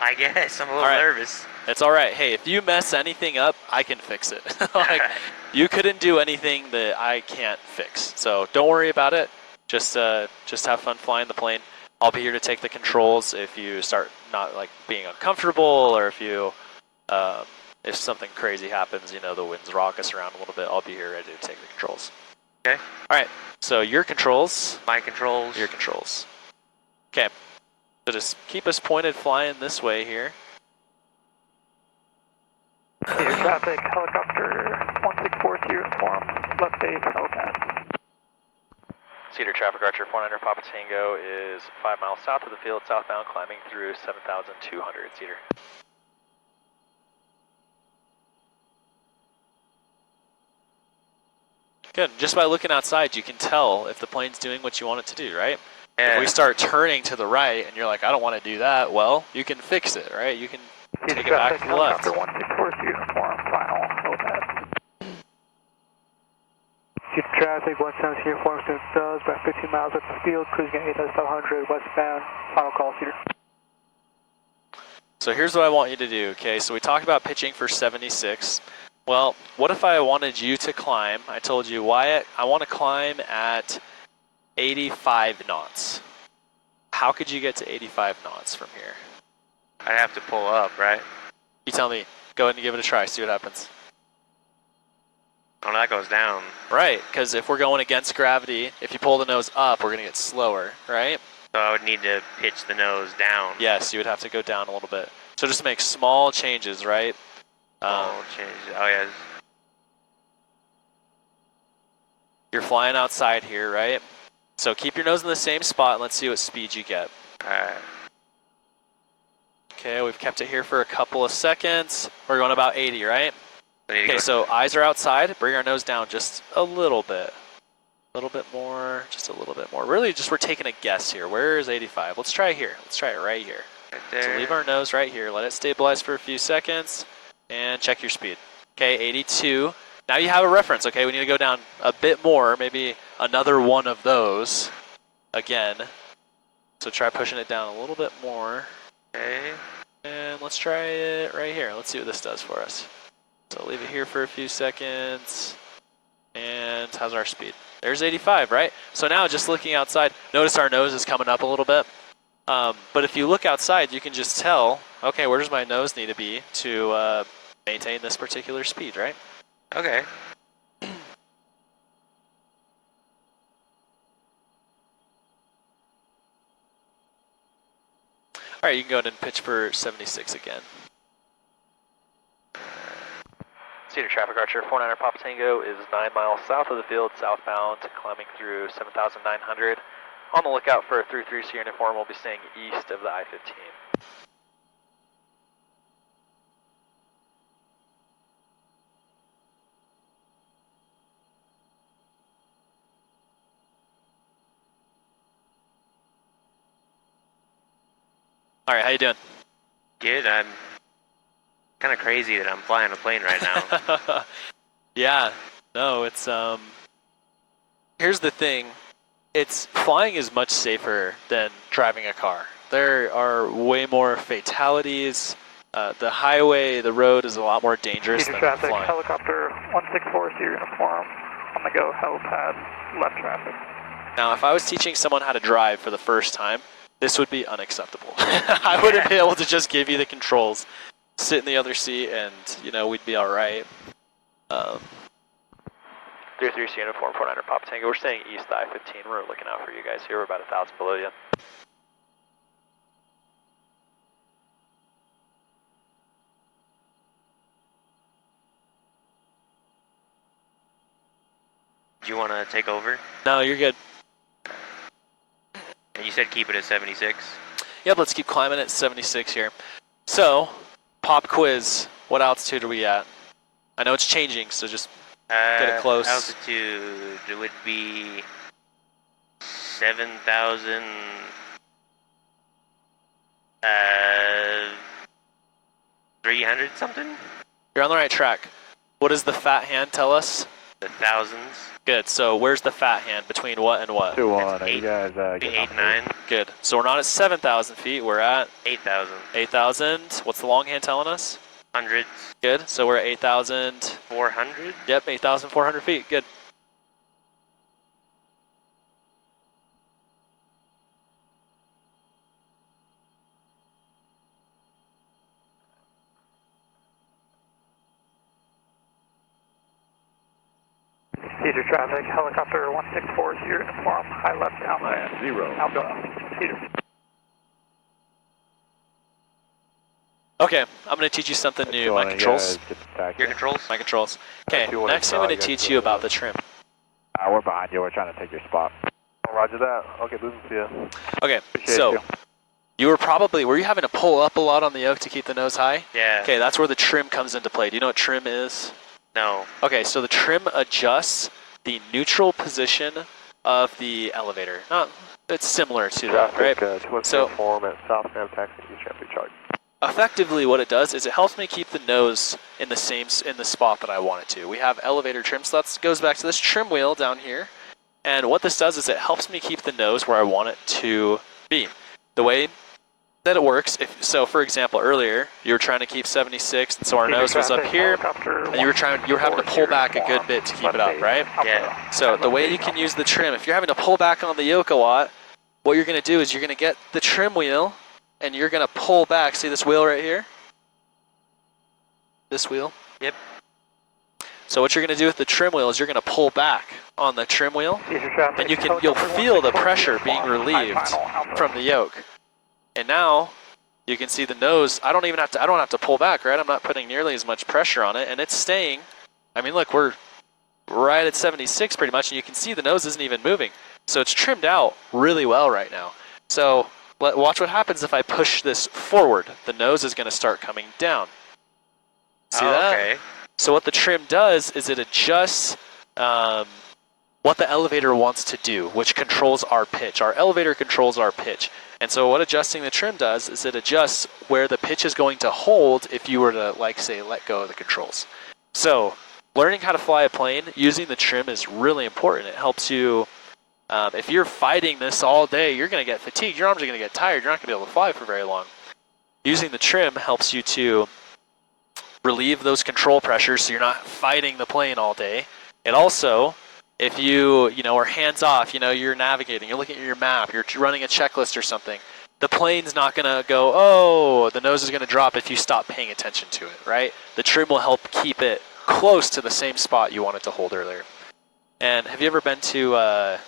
I guess. I'm a little nervous. It's all right. Hey, if you mess anything up, I can fix it. Like, you couldn't do anything that I can't fix. So don't worry about it. Just have fun flying the plane. I'll be here to take the controls if you start not like being uncomfortable, or if you if something crazy happens, you know, the winds rock us around a little bit. I'll be here ready to take the controls. Okay. All right. So your controls. My controls. Your controls. Okay. So just keep us pointed flying this way here. Cedar traffic, helicopter 1640 uniform, left base, helipad. Cedar traffic, Archer 49er Papa Tango is 5 miles south of the field, southbound, climbing through 7,200, Cedar. Good. Just by looking outside, you can tell if the plane's doing what you want it to do, right? Yeah. If we start turning to the right and you're like, I don't want to do that, well, you can fix it, right? You can take it back to the left. Helicopter 1640 uniform, final, helipad. Cedar traffic, 117 uniform, since does, about 15 miles up the field, cruising at 8,500 westbound, final call, Cedar. So here's what I want you to do, okay? So we talked about pitching for 76. Well, what if I wanted you to climb? I told you, Wyatt, I want to climb at 85 knots. How could you get to 85 knots from here? I'd have to pull up, right? You tell me. Go ahead and give it a try, see what happens. Oh, that goes down. Right, because if we're going against gravity, if you pull the nose up, we're going to get slower, right? So I would need to pitch the nose down. Yes, you would have to go down a little bit. So just make small changes, right? Change. Oh, yeah. You're flying outside here, right? So keep your nose in the same spot and let's see what speed you get. Alright. Okay, we've kept it here for a couple of seconds. We're going about 80, right? Okay, so eyes are outside. Bring our nose down just a little bit. A little bit more, just a little bit more. Really, just we're taking a guess here. Where is 85? Let's try here. Let's try it right here. Right there. So leave our nose right here. Let it stabilize for a few seconds. And check your speed. Okay, 82. Now you have a reference, okay? We need to go down a bit more, maybe another one of those again. So try pushing it down a little bit more. Okay. And let's try it right here. Let's see what this does for us. So leave it here for a few seconds. And how's our speed? There's 85, right? So now just looking outside, notice our nose is coming up a little bit. But if you look outside, you can just tell, okay, where does my nose need to be to maintain this particular speed, right? Okay. All right, you can go ahead and pitch for 76 again. Cedar traffic, Archer 49er Papa Tango is 9 miles south of the field, southbound, climbing through 7,900. On the lookout for a 3-3 Sierra uniform. We'll be staying east of the I-15. All right, how you doing? Good. I'm kind of crazy that I'm flying a plane right now. Yeah. No, it's here's the thing. Flying is much safer than driving a car. There are way more fatalities. The highway, the road is a lot more dangerous than traffic, flying. Helicopter 164 Sierra uniform, on the go, helipad, left traffic. Now, if I was teaching someone how to drive for the first time, this would be unacceptable. I wouldn't be able to just give you the controls, sit in the other seat, and, you know, we'd be all right. 3-3 uniform, 49er Papa Tango. We're staying east of I-15. We're looking out for you guys here. We're about 1,000 below you. Do you want to take over? No, you're good. And you said keep it at 76? Yep, let's keep climbing at 76 here. So, pop quiz. What altitude are we at? I know it's changing, so just get it close. Altitude, it would be 7,000. 300 something? You're on the right track. What does the fat hand tell us? The thousands. Good. So where's the fat hand between what and what? 2-1. Are you eight- guys Be getting 8, off 9, Good. So we're not at 7,000 feet. We're at 8,000. 8,000. What's the long hand telling us? Hundreds. Good. So we're at 8,000. 400. Yep, 8,400 feet. Good. Cedar traffic, helicopter 164 is your uniform, high left down. 0. Outgoing, Cedar. Okay, I'm going to teach you something new. My controls. Your controls? My controls. Okay, If you wanna next I'm draw, going you to guys teach go you ahead. about the trim. We're behind you. We're trying to take your spot. Roger that. Okay, losing to you. Okay, Appreciate so you. were you having to pull up a lot on the yoke to keep the nose high? Yeah. Okay, that's where the trim comes into play. Do you know what trim is? No. Okay, so the trim adjusts the neutral position of the elevator. It's similar to that, right? So form at southbound taxi, East Traffic Charge. effectively what it does is it helps me keep the nose in the spot that I want it to. We have elevator trim, so that goes back to this trim wheel down here. And what this does is it helps me keep the nose where I want it to be. The way that it works, so for example, earlier you were trying to keep 76, and so our nose was up here, and you were having to pull back a good bit to keep it up, right? Yeah. So the way you can use the trim, if you're having to pull back on the yoke a lot, what you're going to do is you're going to get the trim wheel, and you're going to pull back. See this wheel right here? This wheel? Yep. So what you're going to do with the trim wheel is you're going to pull back on the trim wheel, Cedar traffic, and you'll feel the pressure being relieved from the yoke. And now you can see the nose. I don't have to pull back, right? I'm not putting nearly as much pressure on it, and it's staying. I mean, look, we're right at 76 pretty much, and you can see the nose isn't even moving. So it's trimmed out really well right now. So watch what happens if I push this forward. The nose is going to start coming down. See that? Okay. So what the trim does is it adjusts what the elevator wants to do, which controls our pitch. Our elevator controls our pitch. And so what adjusting the trim does is it adjusts where the pitch is going to hold if you were to, like, say, let go of the controls. So learning how to fly a plane using the trim is really important. It helps you, if you're fighting this all day, you're going to get fatigued. Your arms are going to get tired. You're not going to be able to fly for very long. Using the trim helps you to relieve those control pressures so you're not fighting the plane all day. It also, if you are hands off, you're navigating, you're looking at your map, you're running a checklist or something, the plane's not going to go, oh, the nose is going to drop if you stop paying attention to it, right? The trim will help keep it close to the same spot you wanted to hold earlier. And have you ever been to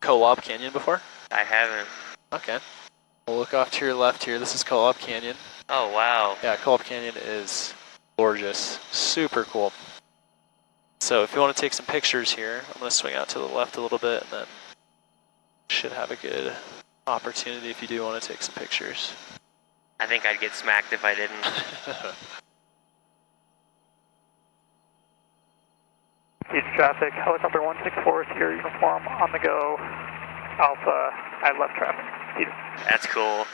Kolob Canyon before? I haven't. Okay. We'll look off to your left here. This is Kolob Canyon. Oh, wow. Yeah, Kolob Canyon is gorgeous. Super cool. So if you want to take some pictures here, I'm going to swing out to the left a little bit, and then should have a good opportunity if you do want to take some pictures. I think I'd get smacked if I didn't. Cedar traffic, helicopter 164 is your uniform, on the go, Alpha, high left traffic, Cedar. That's cool.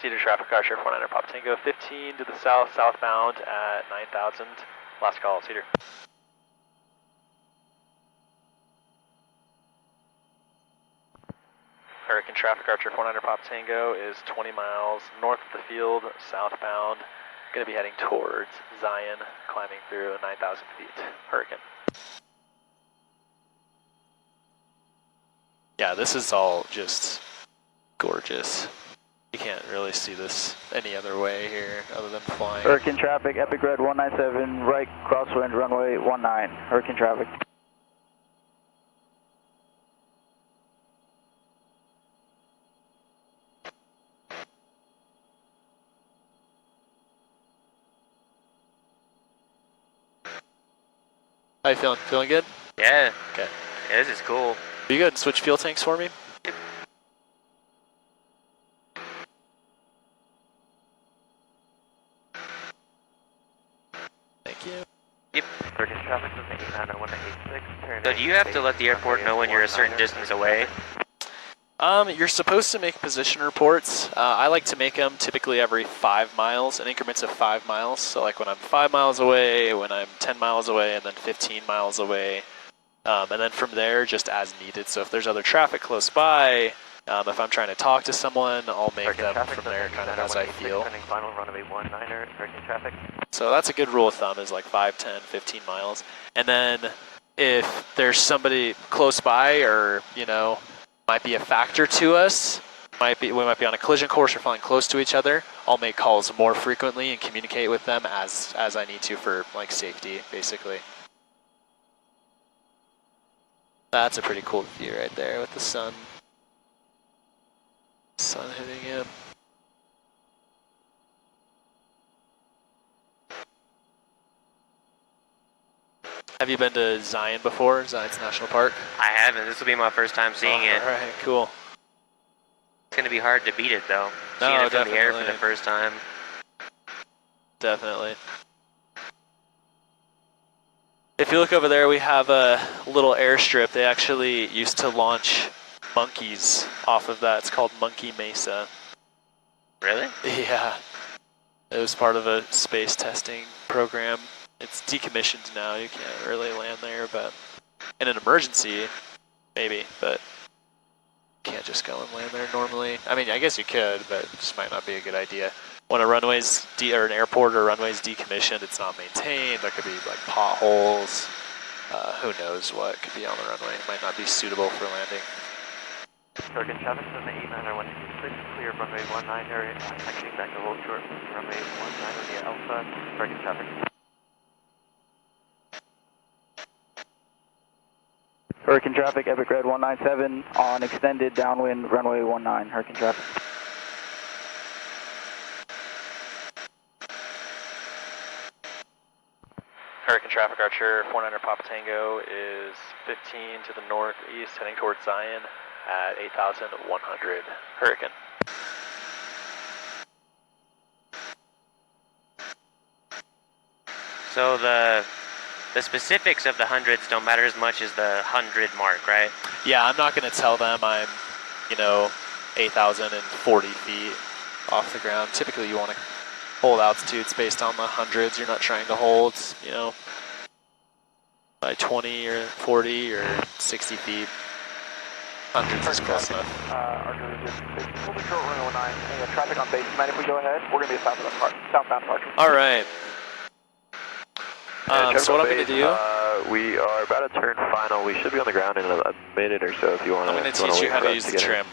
Cedar traffic, car share 49er, Pop Tango, 15 to the south, southbound at 9,000. Last call, Cedar. Hurricane traffic, Archer 49er Pop Tango is 20 miles north of the field, southbound. Going to be heading towards Zion, climbing through 9,000 feet. Hurricane. Yeah, this is all just gorgeous. You can't really see this any other way here other than flying. Hurricane traffic, Epic Red 197, right crosswind, runway 19. Hurricane traffic. How you feeling? Feeling good? Yeah. Okay. Yeah, this is cool. Are you good? Switch fuel tanks for me? Thank you. Yep. Hurricane traffic is 8901 to 86. So do you have to let the airport know when you're a certain distance away? You're supposed to make position reports. I like to make them typically every 5 miles, in increments of 5 miles. So like when I'm 5 miles away, when I'm 10 miles away, and then 15 miles away. And then from there, just as needed. So if there's other traffic close by, if I'm trying to talk to someone, I'll make them from there kind of as I feel. Final runway 19er, traffic. So that's a good rule of thumb, is like 5, 10, 15 miles. And then if there's somebody close by, or, you know, might be a factor to us, we might be on a collision course or flying close to each other, I'll make calls more frequently and communicate with them as I need to for like safety, basically. That's a pretty cool view right there with the sun hitting him. Have you been to Zion before, Zion's National Park? I haven't. This will be my first time seeing it. All right, cool. It's going to be hard to beat it, though. No, Seeing it from definitely. the air for the first time. Definitely. If you look over there, we have a little airstrip. They actually used to launch monkeys off of that. It's called Monkey Mesa. Really? Yeah. It was part of a space testing program. It's decommissioned now. You can't really land there, but in an emergency, maybe, but you can't just go and land there normally. I mean, I guess you could, but it just might not be a good idea. When a runway's or an airport or a runway's decommissioned, it's not maintained. There could be like potholes. Who knows what could be on the runway. It might not be suitable for landing. Target traffic from the 89er 126, clear runway 19 area. Taxiing back to hold short. Runway 19 via Alpha. Target traffic. Hurricane traffic, Epic Red 197 on extended downwind runway 19, hurricane traffic. Hurricane traffic, Archer 49er Papa Tango is 15 to the northeast, heading towards Zion at 8,100. Hurricane. So the specifics of the hundreds don't matter as much as the 100 mark, right? Yeah, I'm not going to tell them I'm, 8,040 feet off the ground. Typically, you want to hold altitudes based on the hundreds. You're not trying to hold, by 20 or 40 or 60 feet. Hundreds is close enough. Archer, we'll be short runway 19. Traffic on base. Mind if we go ahead? We're going to be southbound Archer. All right. So what I'm going to do... we are about to turn final. We should be on the ground in a minute or so if you want to. I'm going to teach you how to use the trim.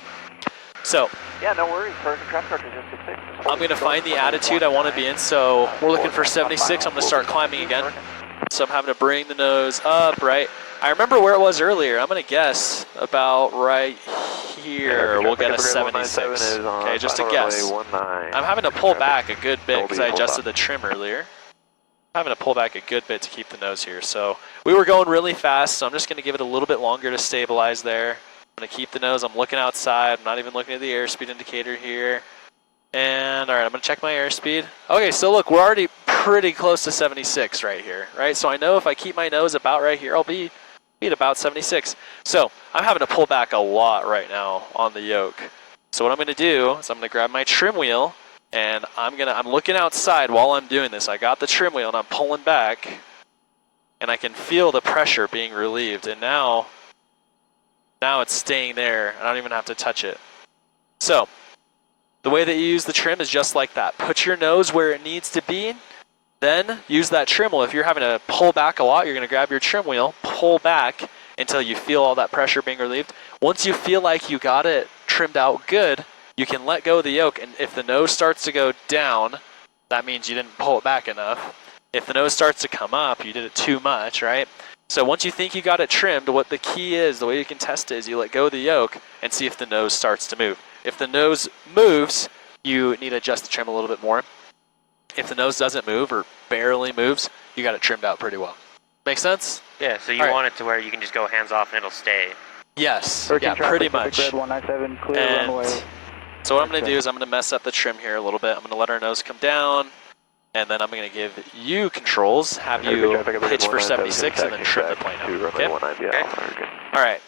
So... Yeah, no worries. Hurricane traffic Archer just 6. I'm going to find the attitude I want to be in. So we're looking for 76. I'm going to start climbing again. So I'm having to bring the nose up, right? I remember where it was earlier. I'm going to guess about right here. We'll get a 76. Okay, just a guess. I'm having to pull back a good bit because I adjusted the trim earlier. I'm having to pull back a good bit to keep the nose here. So we were going really fast, so I'm just going to give it a little bit longer to stabilize there. I'm going to keep the nose. I'm looking outside. I'm not even looking at the airspeed indicator here. And all right, I'm going to check my airspeed. Okay, so look, we're already pretty close to 76 right here, right? So I know if I keep my nose about right here, I'll be at about 76. So I'm having to pull back a lot right now on the yoke. So what I'm going to do is I'm going to grab my trim wheel, and I'm looking outside while I'm doing this. I got the trim wheel, and I'm pulling back, and I can feel the pressure being relieved. And now it's staying there. I don't even have to touch it. So the way that you use the trim is just like that. Put your nose where it needs to be, then use that trim wheel. If you're having to pull back a lot, you're going to grab your trim wheel, pull back until you feel all that pressure being relieved. Once you feel like you got it trimmed out good, you can let go of the yoke, and if the nose starts to go down, that means you didn't pull it back enough. If the nose starts to come up, you did it too much, right? So once you think you got it trimmed, what the key is, the way you can test it is you let go of the yoke and see if the nose starts to move. If the nose moves, you need to adjust the trim a little bit more. If the nose doesn't move or barely moves, you got it trimmed out pretty well. Make sense? Yeah, so you want it to where you can just go hands off and it'll stay. Yes, Hurricane yeah, traffic, pretty much. Red 197, clear And runway. so what I'm going to do is I'm going to mess up the trim here a little bit. I'm going to let our nose come down, and then I'm going to give you controls, have you pitch for 76, and then trim the plane out. Okay? All right.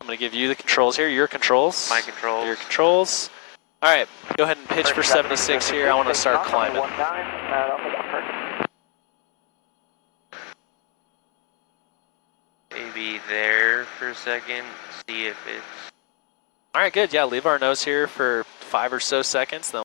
I'm I'm going to give you the controls here. Your controls. My controls. Your controls. All right, go ahead and pitch for 76 here. I want to start climbing. Maybe there for a second, see if it's... All right, good. Yeah, leave our nose here for 5 or so seconds. Then